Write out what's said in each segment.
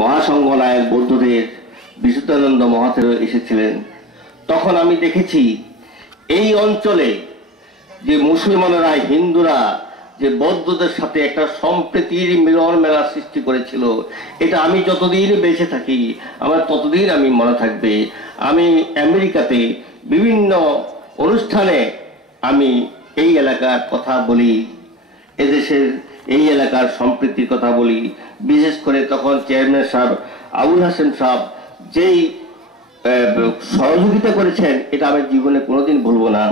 মহাসংঘ নায়ক বৌদ্ধদের বিশুদ্ধানন্দ মহাতের এসেছিলেন, তখন আমি দেখেছি এই অঞ্চলে যে মুসলমানরা হিন্দুরা যে বৌদ্ধদের সাথে একটা সম্প্রীতির মিলন মেলা সৃষ্টি করেছিল, এটা আমি যতদিন বেঁচে থাকি আমার ততদিন আমি মনে থাকবে। আমি আমেরিকাতে বিভিন্ন অনুষ্ঠানে আমি এই এলাকার কথা বলি, এদেশের এই এলাকার সম্প্রীতির কথা বলি। বিশেষ করে তখন চেয়ারম্যান সাহেব আবুল হাসেম সাহেব যেই সহযোগিতা করেছেন এটা আমি জীবনে কোনোদিন ভুলব না।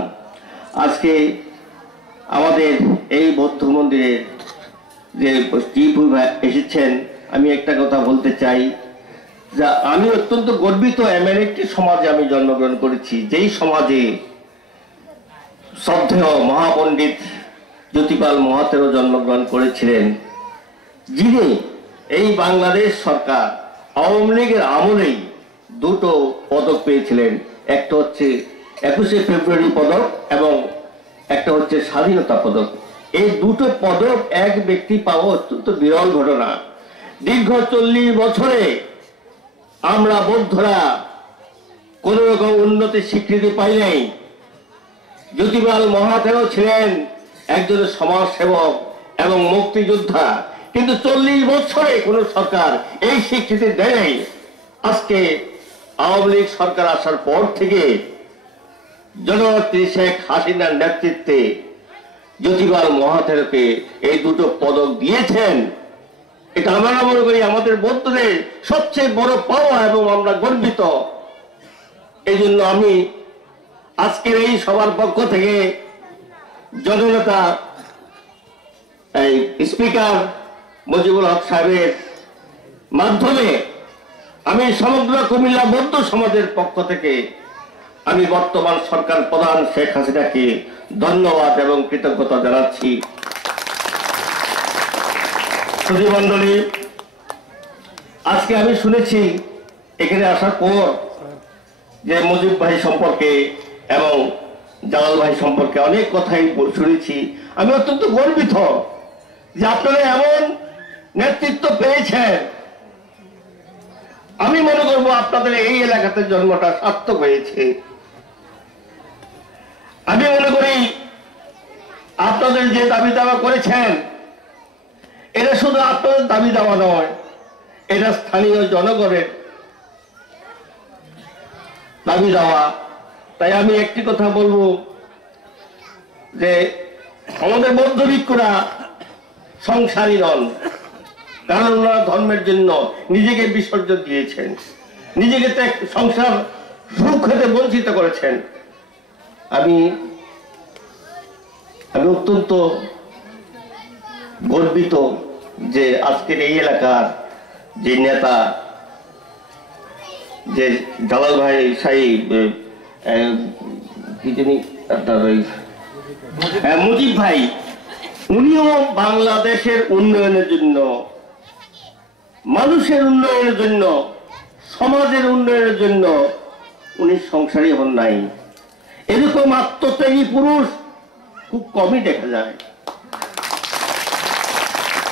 আজকে আমাদের এই বৌদ্ধ মন্দিরে যে এসেছেন, আমি একটা কথা বলতে চাই যে আমি অত্যন্ত গর্বিত এমন একটি সমাজে আমি জন্মগ্রহণ করেছি, যেই সমাজে শ্রদ্ধেয় মহাপণ্ডিত জ্যোতিপাল মহাতেরও জন্মগ্রহণ করেছিলেন, যিনি এই বাংলাদেশ সরকার আওয়ামী লীগের আমলেই দুটো পদক পেয়েছিলেন। একটা হচ্ছে 21শে ফেব্রুয়ারি পদক এবং একটা হচ্ছে স্বাধীনতা পদক। এই দুটো পদক এক ব্যক্তি পাওয়া অত্যন্ত বিরল ঘটনা। দীর্ঘ 40 বছরে আমরা বৌদ্ধরা কোন রকম উন্নতির স্বীকৃতি পাই নাই। জ্যোতিপাল মহাতেরও ছিলেন একজন সমাজ সেবক এবং মুক্তিযোদ্ধা, কিন্তু 40 বছরে কোন সরকার এই স্বীকৃতি দেয় নাই। আজকে আওয়ামী লীগ সরকার আসার পর থেকে জননেত্রী শেখ হাসিনার নেতৃত্বে জ্যোতিপাল মহাতেরকে এই দুটো পদক দিয়েছেন। এটা আমরা মনে করি আমাদের বৌদ্ধদের সবচেয়ে বড় পাওয়া এবং আমরা গর্বিত। এই জন্য আমি আজকের এই সবার পক্ষ থেকে জননেতা এই স্পিকার মুজিবুল হক সাহেবের মাধ্যমে আমি সমগ্র কুমিল্লা বৌদ্ধ সমাজের পক্ষ থেকে আমি বর্তমান সরকার প্রধান শেখ হাসিনাকে ধন্যবাদ এবং কৃতজ্ঞতা জানাচ্ছি। সুধীমণ্ডলী, আজকে আমি শুনেছি এখানে আসার পর যে মুজিব ভাই সম্পর্কে এবং জালাল ভাই সম্পর্কে অনেক কথাই শুনেছি। আমি অত্যন্ত গর্বিত যে আপনারা এমন নেতৃত্ব পেয়েছেন। আমি মনে করবো আপনাদের এই এলাকাতে জন্মটা সার্থক হয়েছে। আমি মনে করি আপনাদের যে দাবি দাওয়া করেছেন এটা শুধু আপনাদের দাবি দাওয়া নয়, এটা স্থানীয় জনগণের দাবি দেওয়া। তাই আমি একটি কথা বলবো যে আমাদের বৌদ্ধ ভিক্ষুরা সংসারী নন, কারণ ওনারা ধর্মের জন্য নিজেকে বিসর্জন দিয়েছেন, নিজেকে সংসার সুখ হতে বঞ্চিত করেছেন। আমি অত্যন্ত গর্বিত যে আজকের এই এলাকার যে নেতা, যে জালাল ভাই সাহেব কি জানি মুজিব ভাই, উনিও বাংলাদেশের উন্নয়নের জন্য, মানুষের উন্নয়নের জন্য, সমাজের উন্নয়নের জন্য উনি সংসারী হন নাই। এরকম আত্মত্যাগী পুরুষ খুব কমই দেখা যায়।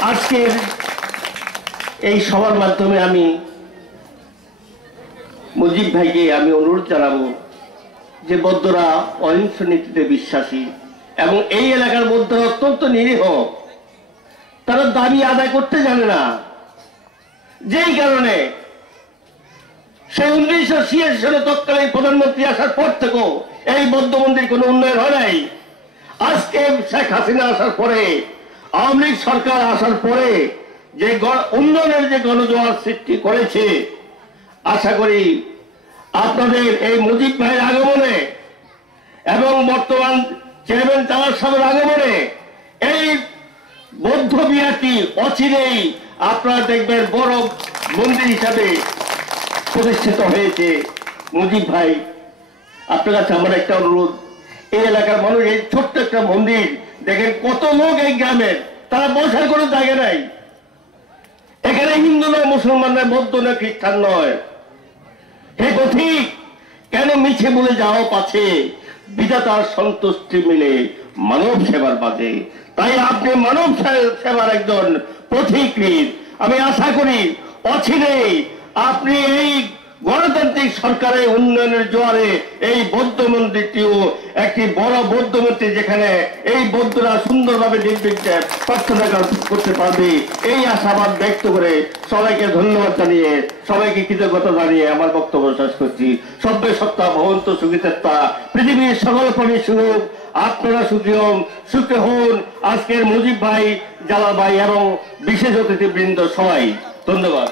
আজকের এই সবার মাধ্যমে আমি মুজিব ভাইকে আমি অনুরোধ জানাবো যে বৌদ্ধরা অহিংস নীতিতে বিশ্বাসী এবং এই এলাকার মধ্যে অত্যন্ত নিরীহ, তারা দাবি আদায় করতে জানে না। যেই কারণে সেই 1986 সালে তৎকালীন প্রধানমন্ত্রী আসার পর থেকেও এই বৌদ্ধ মন্দির কোনো উন্নয়ন হয় নাই। আজকে শেখ হাসিনা আসার পরে, আওয়ামী লীগ সরকার আসার পরে যে উন্নয়নের যে গণজোয়ার সৃষ্টি করেছে, আশা করি আপনাদের এই মুজিব ভাইয়ের আগমনে এবং বর্তমান চেয়ারম্যান জালাল সাহেবের আগমনে এই বৌদ্ধ বিহারটি অচিরেই আপনারা দেখবেন বড় মন্দির হিসাবে প্রতিষ্ঠিত হয়েছে। মুজিব ভাই, আপনার কাছে আমার একটা অনুরোধ, এই এলাকার মানুষ এই ছোট্ট একটা মন্দির দেখেন, কত লোক এই গ্রামের, তারা বসার কোনো জায়গা নাই। এখানে হিন্দু নয়, মুসলমান নয়, বৌদ্ধ নয়, খ্রিস্টান নয়। হে পথিক, কেন মিছে বলে যাও পাছে, বিধাতার সন্তুষ্টি মিলে মানব সেবার বাজে। তাই আপনি মানব সেবার একজন পথিকৃত। আমি আশা করি অচিরেই আপনি এই গণতান্ত্রিক সরকারের উন্নয়নের জোয়ারে এই বৌদ্ধ মন্দিরটিও একটি বড় বৌদ্ধ মন্দির, যেখানে এই বৌদ্ধরা সুন্দরভাবে নির্বিঘ্নে প্রার্থনা করতে পারবে, এই আশাবাদ ব্যক্ত করে সবাইকে ধন্যবাদ জানিয়ে, সবাইকে কৃতজ্ঞতা জানিয়ে আমার বক্তব্য শেষ করছি। সব্যে সত্তা ভবন্ত সুখিতেত্তা, পৃথিবীর সকল প্রাণী সুখ, আপনারা সুখী হন, সুখী হন। আজকের মুজিব ভাই, জালাল ভাই এবং বিশেষ অতিথিবৃন্দ সবাই ধন্যবাদ।